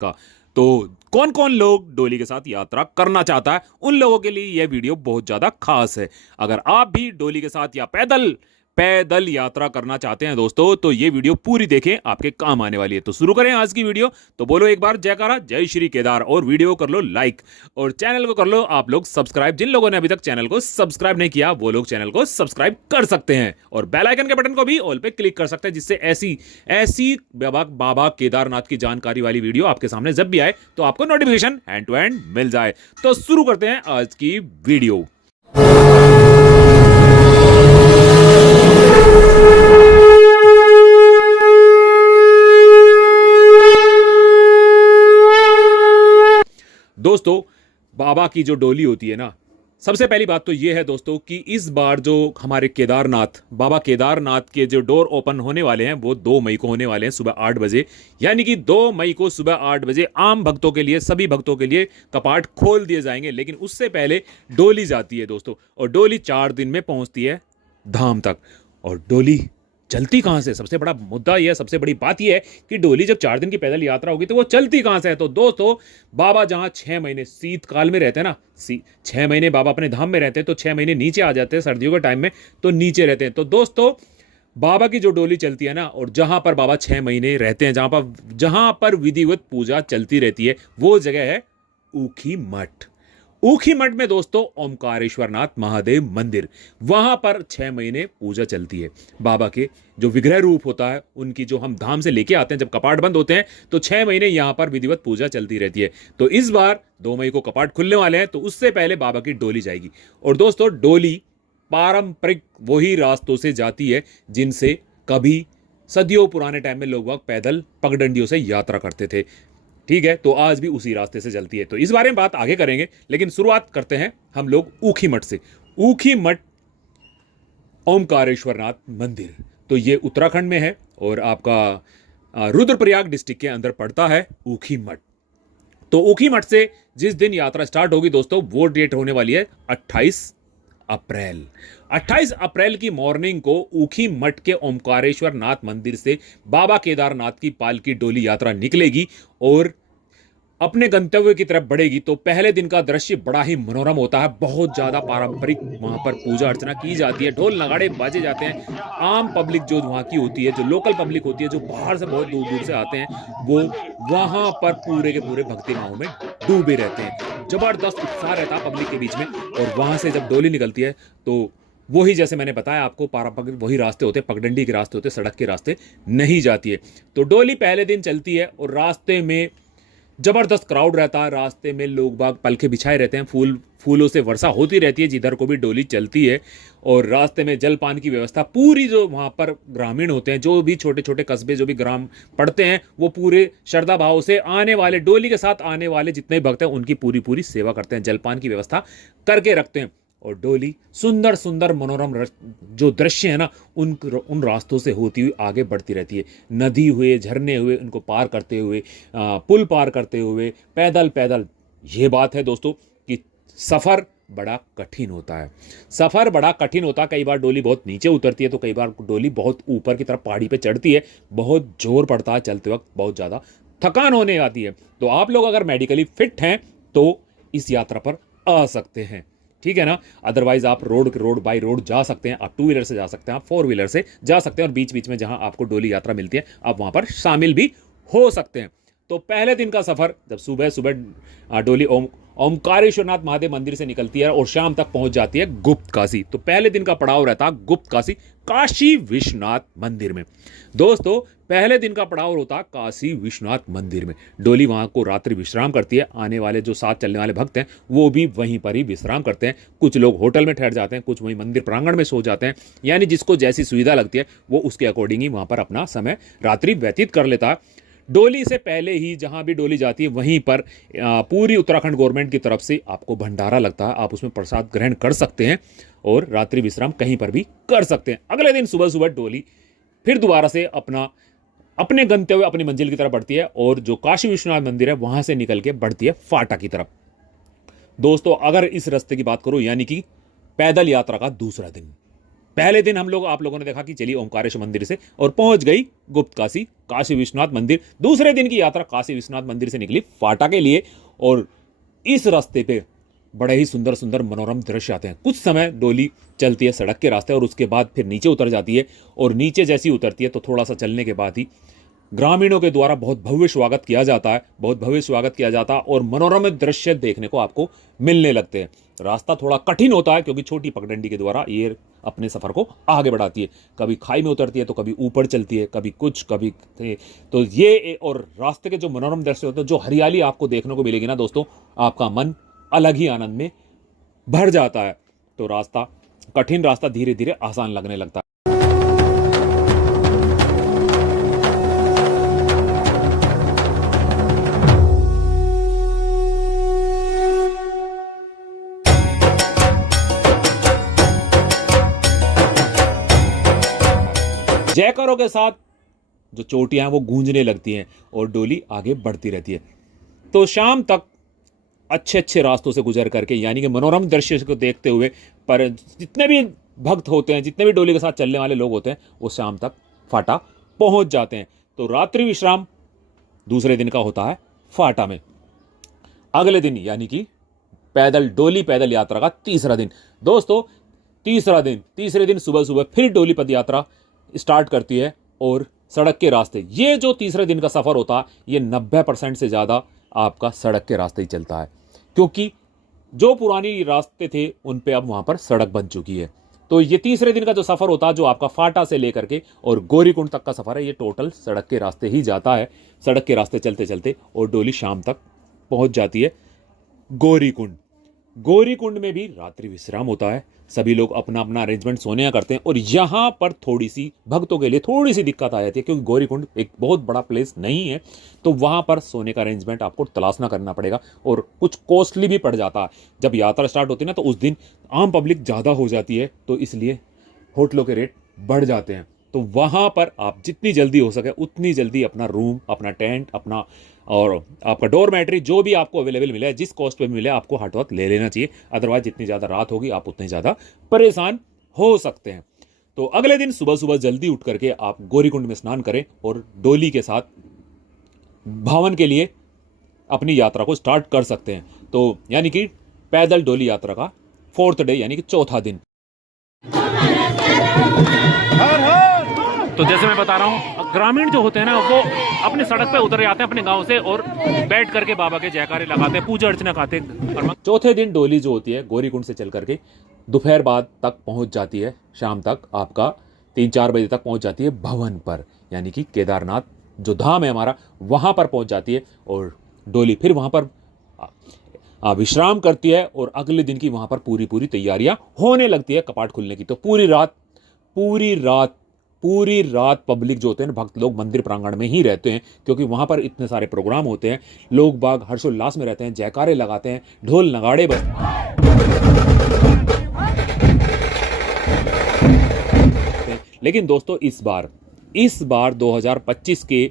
का। तो कौन कौन लोग डोली के साथ यात्रा करना चाहता है, उन लोगों के लिए यह वीडियो बहुत ज्यादा खास है। अगर आप भी डोली के साथ या पैदल पैदल यात्रा करना चाहते हैं दोस्तों, तो ये वीडियो पूरी देखें, आपके काम आने वाली है। तो शुरू करें आज की वीडियो। तो बोलो एक बार जयकारा, जय श्री केदार, और वीडियो कर लो लाइक और चैनल को कर लो आप लोग सब्सक्राइब। जिन लोगों ने अभी तक चैनल को सब्सक्राइब नहीं किया वो लोग चैनल को सब्सक्राइब कर सकते हैं और बेल आइकन के बटन को भी ऑल पे क्लिक कर सकते हैं, जिससे ऐसी ऐसी बाबा केदारनाथ की जानकारी वाली वीडियो आपके सामने जब भी आए तो आपको नोटिफिकेशन हैंड टू हैंड मिल जाए। तो शुरू करते हैं आज की वीडियो। दोस्तों, बाबा की जो डोली होती है ना, सबसे पहली बात तो यह है दोस्तों कि इस बार जो हमारे केदारनाथ बाबा केदारनाथ के जो डोर ओपन होने वाले हैं वो 2 मई को होने वाले हैं सुबह 8 बजे। यानी कि 2 मई को सुबह 8 बजे आम भक्तों के लिए, सभी भक्तों के लिए कपाट खोल दिए जाएंगे। लेकिन उससे पहले डोली जाती है दोस्तों, और डोली 4 दिन में पहुंचती है धाम तक। और डोली चलती कहां से, सबसे बड़ा मुद्दा यह, सबसे बड़ी बात यह है कि डोली जब 4 दिन की पैदल यात्रा होगी तो वो चलती कहां से है। तो दोस्तों, बाबा जहां 6 महीने शीतकाल में रहते हैं ना, 6 महीने बाबा अपने धाम में रहते हैं, तो 6 महीने नीचे आ जाते हैं सर्दियों के टाइम में, तो नीचे रहते हैं। तो दोस्तों, बाबा की जो डोली चलती है ना, और जहां पर बाबा 6 महीने रहते हैं, जहां पर विधिवत पूजा चलती रहती है, वो जगह है ऊखी मठ। ऊखी मठ में दोस्तों ओमकारेश्वरनाथ महादेव मंदिर, वहां पर 6 महीने पूजा चलती है। बाबा के जो विग्रह रूप होता है, उनकी जो हम धाम से लेके आते हैं, जब कपाट बंद होते हैं तो 6 महीने यहां पर विधिवत पूजा चलती रहती है। तो इस बार 2 मई को कपाट खुलने वाले हैं, तो उससे पहले बाबा की डोली जाएगी। और दोस्तों, डोली पारंपरिक वही रास्तों से जाती है जिनसे कभी सदियों पुराने टाइम में लोग पैदल पगडंडियों से यात्रा करते थे। ठीक है, तो आज भी उसी रास्ते से चलती है। तो इस बारे में बात आगे करेंगे, लेकिन शुरुआत करते हैं हम लोग ऊखी मठ से। ऊखी मठ ओमकारेश्वरनाथ मंदिर, तो ये उत्तराखंड में है और आपका रुद्रप्रयाग डिस्ट्रिक्ट के अंदर पड़ता है ऊखी मठ। तो ऊखी मठ से जिस दिन यात्रा स्टार्ट होगी दोस्तों, वो डेट होने वाली है 28 अप्रैल। 28 अप्रैल की मॉर्निंग को ऊखी मठ के ओमकारेश्वर नाथ मंदिर से बाबा केदारनाथ की पालकी डोली यात्रा निकलेगी और अपने गंतव्य की तरफ बढ़ेगी। तो पहले दिन का दृश्य बड़ा ही मनोरम होता है, बहुत ज्यादा पारंपरिक वहां पर पूजा अर्चना की जाती है, ढोल नगाड़े बाजे जाते हैं। आम पब्लिक जो वहां की होती है, जो लोकल पब्लिक होती है, जो बाहर से बहुत दूर दूर से आते हैं, वो वहां पर पूरे के पूरे भक्ति भाव में डूबे रहते हैं। जबरदस्त उत्साह रहता है पब्लिक के बीच में। और वहां से जब डोली निकलती है तो वही, जैसे मैंने बताया आपको, पारंपरिक वही रास्ते होते हैं, पगडंडी के रास्ते होते हैं, सड़क के रास्ते नहीं जाती है। तो डोली पहले दिन चलती है और रास्ते में जबरदस्त क्राउड रहता है। रास्ते में लोग बाग पलखे बिछाए रहते हैं, फूलों से वर्षा होती रहती है जिधर को भी डोली चलती है। और रास्ते में जल पान की व्यवस्था पूरी, जो वहाँ पर ग्रामीण होते हैं, जो भी छोटे छोटे कस्बे, जो भी ग्राम पड़ते हैं, वो पूरे श्रद्धा भाव से आने वाले, डोली के साथ आने वाले जितने भक्त हैं उनकी पूरी पूरी सेवा करते हैं, जलपान की व्यवस्था करके रखते हैं। और डोली सुंदर सुंदर मनोरम जो दृश्य है ना, उन रास्तों से होती हुई आगे बढ़ती रहती है। नदी हुए, झरने हुए, उनको पार करते हुए, पुल पार करते हुए, पैदल पैदल। ये बात है दोस्तों कि सफ़र बड़ा कठिन होता है, सफ़र बड़ा कठिन होता है। कई बार डोली बहुत नीचे उतरती है, तो कई बार डोली बहुत ऊपर की तरफ पहाड़ी पे चढ़ती है। बहुत जोर पड़ता है चलते वक्त, बहुत ज़्यादा थकान होने आती है। तो आप लोग अगर मेडिकली फिट हैं तो इस यात्रा पर आ सकते हैं, ठीक है ना। अदरवाइज आप रोड बाय रोड जा सकते हैं, आप 2 व्हीलर से जा सकते हैं, आप 4 व्हीलर से जा सकते हैं, और बीच बीच में जहां आपको डोली यात्रा मिलती है आप वहां पर शामिल भी हो सकते हैं। तो पहले दिन का सफर, जब सुबह सुबह डोली ओमकारेश्वरनाथ महादेव मंदिर से निकलती है और शाम तक पहुंच जाती है गुप्त काशी। तो पहले दिन का पड़ाव रहता है गुप्त काशी, काशी विश्वनाथ मंदिर में। दोस्तों, पहले दिन का पड़ाव होता है काशी विश्वनाथ मंदिर में। डोली वहां को रात्रि विश्राम करती है। आने वाले जो साथ चलने वाले भक्त हैं वो भी वहीं पर ही विश्राम करते हैं। कुछ लोग होटल में ठहर जाते हैं, कुछ वहीं मंदिर प्रांगण में सो जाते हैं। यानी जिसको जैसी सुविधा लगती है वो उसके अकॉर्डिंग ही वहां पर अपना समय रात्रि व्यतीत कर लेता है। डोली से पहले ही जहां भी डोली जाती है वहीं पर पूरी उत्तराखंड गवर्नमेंट की तरफ से आपको भंडारा लगता है, आप उसमें प्रसाद ग्रहण कर सकते हैं और रात्रि विश्राम कहीं पर भी कर सकते हैं। अगले दिन सुबह सुबह डोली फिर दोबारा से अपने गंतव्य, अपनी मंजिल की तरफ बढ़ती है और जो काशी विश्वनाथ मंदिर है वहां से निकल के बढ़ती है फाटा की तरफ। दोस्तों, अगर इस रास्ते की बात करूं, यानी कि पैदल यात्रा का दूसरा दिन, पहले दिन हम लोग आप लोगों ने देखा कि चलिए ओमकारेश्वर मंदिर से और पहुंच गई गुप्त काशी, काशी विश्वनाथ मंदिर। दूसरे दिन की यात्रा काशी विश्वनाथ मंदिर से निकली फाटा के लिए, और इस रास्ते पे बड़े ही सुंदर सुंदर मनोरम दृश्य आते हैं। कुछ समय डोली चलती है सड़क के रास्ते और उसके बाद फिर नीचे उतर जाती है, और नीचे जैसी उतरती है तो थोड़ा सा चलने के बाद ही ग्रामीणों के द्वारा बहुत भव्य स्वागत किया जाता है, बहुत भव्य स्वागत किया जाता है, और मनोरम दृश्य देखने को आपको मिलने लगते हैं। रास्ता थोड़ा कठिन होता है क्योंकि छोटी पगडंडी के द्वारा ये अपने सफर को आगे बढ़ाती है। कभी खाई में उतरती है तो कभी ऊपर चलती है, कभी कुछ कभी तो ये, और रास्ते के जो मनोरम दृश्य होते हैं, जो हरियाली आपको देखने को मिलेगी ना दोस्तों, आपका मन अलग ही आनंद में भर जाता है। तो रास्ता, कठिन रास्ता धीरे धीरे आसान लगने लगता है। जयकारों के साथ जो चोटियां हैं वो गूंजने लगती हैं और डोली आगे बढ़ती रहती है। तो शाम तक अच्छे अच्छे रास्तों से गुजर करके, यानी कि मनोरम दृश्य को देखते हुए, पर जितने भी भक्त होते हैं, जितने भी डोली के साथ चलने वाले लोग होते हैं, वो शाम तक फाटा पहुंच जाते हैं। तो रात्रि विश्राम दूसरे दिन का होता है फाटा में। अगले दिन यानी कि डोली पैदल यात्रा का तीसरा दिन दोस्तों, तीसरे दिन सुबह सुबह फिर डोली पद यात्रा स्टार्ट करती है, और सड़क के रास्ते, ये जो तीसरे दिन का सफर होता है, ये 90% से ज्यादा आपका सड़क के रास्ते ही चलता है, क्योंकि जो पुरानी रास्ते थे उन पे अब वहां पर सड़क बन चुकी है। तो ये तीसरे दिन का जो सफर होता है, जो आपका फाटा से लेकर के और गौरीकुंड तक का सफर है, ये टोटल सड़क के रास्ते ही जाता है। सड़क के रास्ते चलते चलते और डोली शाम तक पहुंच जाती है गौरीकुंड। गौरीकुंड में भी रात्रि विश्राम होता है। सभी लोग अपना अपना अरेंजमेंट सोने का करते हैं, और यहां पर थोड़ी सी भक्तों के लिए थोड़ी सी दिक्कत आ जाती है, क्योंकि गौरीकुंड एक बहुत बड़ा प्लेस नहीं है, तो वहां पर सोने का अरेंजमेंट आपको तलाशना करना पड़ेगा, और कुछ कॉस्टली भी पड़ जाता है। जब यात्रा स्टार्ट होती है ना, तो उस दिन आम पब्लिक ज़्यादा हो जाती है, तो इसलिए होटलों के रेट बढ़ जाते हैं। तो वहां पर आप जितनी जल्दी हो सके उतनी जल्दी अपना रूम, अपना टेंट, अपना और आपका डोरमेट्री जो भी आपको अवेलेबल मिले, जिस कॉस्ट पे भी मिले, आपको हाथ वक्त ले लेना चाहिए। अदरवाइज जितनी ज़्यादा रात होगी आप उतने ज़्यादा परेशान हो सकते हैं। तो अगले दिन सुबह सुबह जल्दी उठ करके आप गौरीकुंड में स्नान करें और डोली के साथ भवन के लिए अपनी यात्रा को स्टार्ट कर सकते हैं। तो यानी कि पैदल डोली यात्रा का 4th डे यानी कि चौथा दिन। तो जैसे मैं बता रहा हूँ, ग्रामीण जो होते हैं ना, वो अपने सड़क पे उतर जाते हैं अपने गांव से, और बैठ करके बाबा के जयकारे लगाते हैं, पूजा अर्चना करते हैं। चौथे दिन डोली जो होती है गौरीकुंड से चल करके दोपहर बाद तक पहुंच जाती है, शाम तक आपका 3-4 बजे तक पहुंच जाती है भवन पर, यानी कि केदारनाथ जो धाम है हमारा, वहां पर पहुंच जाती है। और डोली फिर वहां पर विश्राम करती है, और अगले दिन की वहां पर पूरी तैयारियां होने लगती है कपाट खुलने की। तो पूरी रात पब्लिक जो होते हैं, भक्त लोग मंदिर प्रांगण में ही रहते हैं, क्योंकि वहां पर इतने सारे प्रोग्राम होते हैं। लोग बाग हर्षोल्लास में रहते हैं, जयकारे लगाते हैं, ढोल नगाड़े बजते हैं। लेकिन दोस्तों इस बार 2025 के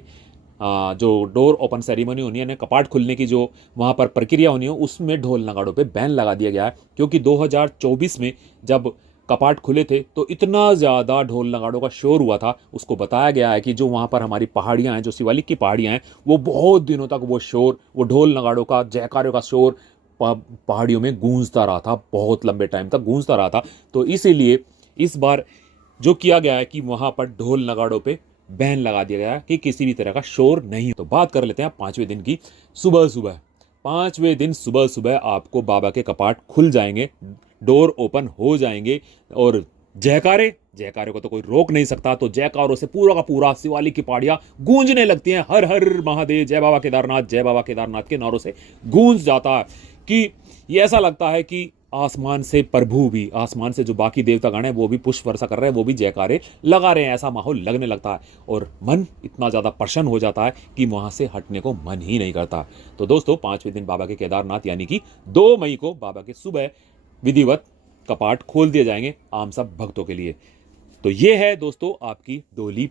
जो डोर ओपन सेरेमनी होनी है, कपाट खुलने की जो वहां पर प्रक्रिया होनी है, उसमें ढोल नगाड़ों पे बैन लगा दिया गया है। क्योंकि 2024 में जब कपाट खुले थे तो इतना ज़्यादा ढोल नगाड़ों का शोर हुआ था, उसको बताया गया है कि जो वहाँ पर हमारी पहाड़ियाँ हैं, जो शिवालिक की पहाड़ियाँ हैं, वो बहुत दिनों तक वो ढोल नगाड़ों का, जयकारों का शोर पहाड़ियों में गूंजता रहा था, बहुत लंबे टाइम तक गूंजता रहा था। तो इसीलिए इस बार जो किया गया है कि वहाँ पर ढोल नगाड़ों पर बैन लगा दिया गया है कि किसी भी तरह का शोर नहीं। तो बात कर लेते हैं 5वें दिन की। पांचवें दिन सुबह सुबह आपको बाबा के कपाट खुल जाएंगे, डोर ओपन हो जाएंगे, और जयकारे को तो कोई रोक नहीं सकता। तो जयकारों से पूरा का पूरा शिवालिक की पहाड़ियां गूंजने लगती हैं। हर हर महादेव, जय बाबा केदारनाथ के नारों से गूंज जाता है कि ये ऐसा लगता है कि आसमान से प्रभु भी, आसमान से जो बाकी देवतागण हैं वो भी पुष्प वर्षा कर रहे हैं, वो भी जयकारे लगा रहे हैं। ऐसा माहौल लगने लगता है और मन इतना ज़्यादा प्रसन्न हो जाता है कि वहाँ से हटने को मन ही नहीं करता। तो दोस्तों 5वें दिन बाबा के केदारनाथ यानी कि 2 मई को बाबा के सुबह विधिवत कपाट खोल दिए जाएंगे आम सब भक्तों के लिए। तो ये है दोस्तों आपकी डोली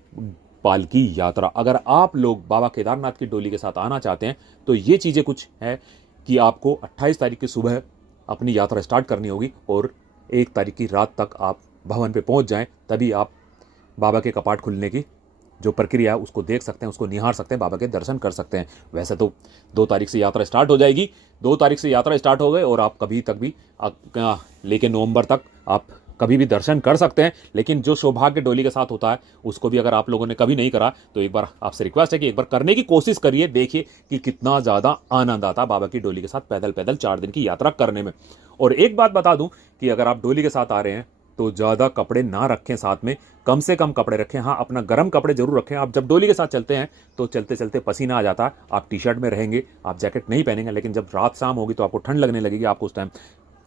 पालकी यात्रा। अगर आप लोग बाबा केदारनाथ की डोली के साथ आना चाहते हैं तो ये चीज़ें कुछ है कि आपको 28 तारीख की सुबह अपनी यात्रा स्टार्ट करनी होगी और 1 तारीख की रात तक आप भवन पे पहुंच जाएं, तभी आप बाबा के कपाट खुलने की जो प्रक्रिया है उसको देख सकते हैं, उसको निहार सकते हैं, बाबा के दर्शन कर सकते हैं। वैसे तो 2 तारीख से यात्रा स्टार्ट हो जाएगी, 2 तारीख से यात्रा स्टार्ट हो गए और आप कभी तक भी लेके नवंबर तक आप कभी भी दर्शन कर सकते हैं। लेकिन जो सौभाग्य डोली के साथ होता है उसको भी अगर आप लोगों ने कभी नहीं करा तो एक बार आपसे रिक्वेस्ट है कि एक बार करने की कोशिश करिए, देखिए कि कितना ज़्यादा आनंद आता है बाबा की डोली के साथ पैदल पैदल 4 दिन की यात्रा करने में। और एक बात बता दूं कि अगर आप डोली के साथ आ रहे हैं तो ज़्यादा कपड़े ना रखें साथ में, कम से कम कपड़े रखें। हाँ, अपना गर्म कपड़े जरूर रखें। आप जब डोली के साथ चलते हैं तो चलते चलते पसीना आ जाता है, आप टी शर्ट में रहेंगे, आप जैकेट नहीं पहनेंगे, लेकिन जब रात शाम होगी तो आपको ठंड लगने लगेगी, आपको उस टाइम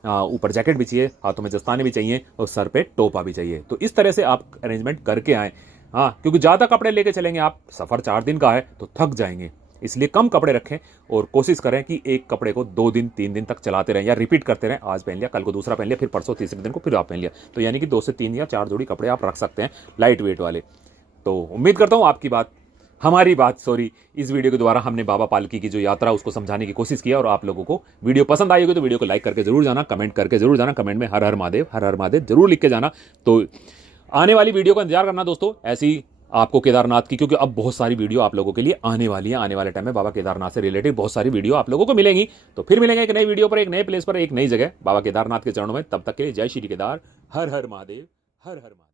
ऊपर जैकेट भी चाहिए, हाथों में दस्ताने भी चाहिए और सर पे टोपा भी चाहिए। तो इस तरह से आप अरेंजमेंट करके आएँ। हाँ, क्योंकि ज़्यादा कपड़े लेके चलेंगे आप, सफ़र 4 दिन का है तो थक जाएंगे, इसलिए कम कपड़े रखें और कोशिश करें कि एक कपड़े को 2 दिन 3 दिन तक चलाते रहें या रिपीट करते रहें। आज पहन लिया, कल को दूसरा पहन लिया, फिर परसों तीसरे दिन को फिर आप पहन लिया, तो यानी कि 2 से 3 या 4 जोड़ी कपड़े आप रख सकते हैं लाइट वेट वाले। तो उम्मीद करता हूँ आपकी बात, हमारी बात सॉरी, इस वीडियो के द्वारा हमने बाबा पालकी की जो यात्रा उसको समझाने की कोशिश किया और आप लोगों को वीडियो पसंद आई होगी तो वीडियो को लाइक करके जरूर जाना, कमेंट करके जरूर जाना, कमेंट में हर हर महादेव जरूर लिख के जाना। तो आने वाली वीडियो का इंतजार करना दोस्तों, ऐसी आपको केदारनाथ की, क्योंकि अब बहुत सारी वीडियो आप लोगों के लिए आने वाली है। आने वाले टाइम में बाबा केदारनाथ से रिलेटेड बहुत सारी वीडियो आप लोगों को मिलेंगी। तो फिर मिलेंगे एक नई वीडियो पर, एक नए प्लेस पर, एक नई जगह बाबा केदारनाथ के चरणों में। तब तक के लिए जय श्री केदार, हर हर महादेव, हर हर महादेव।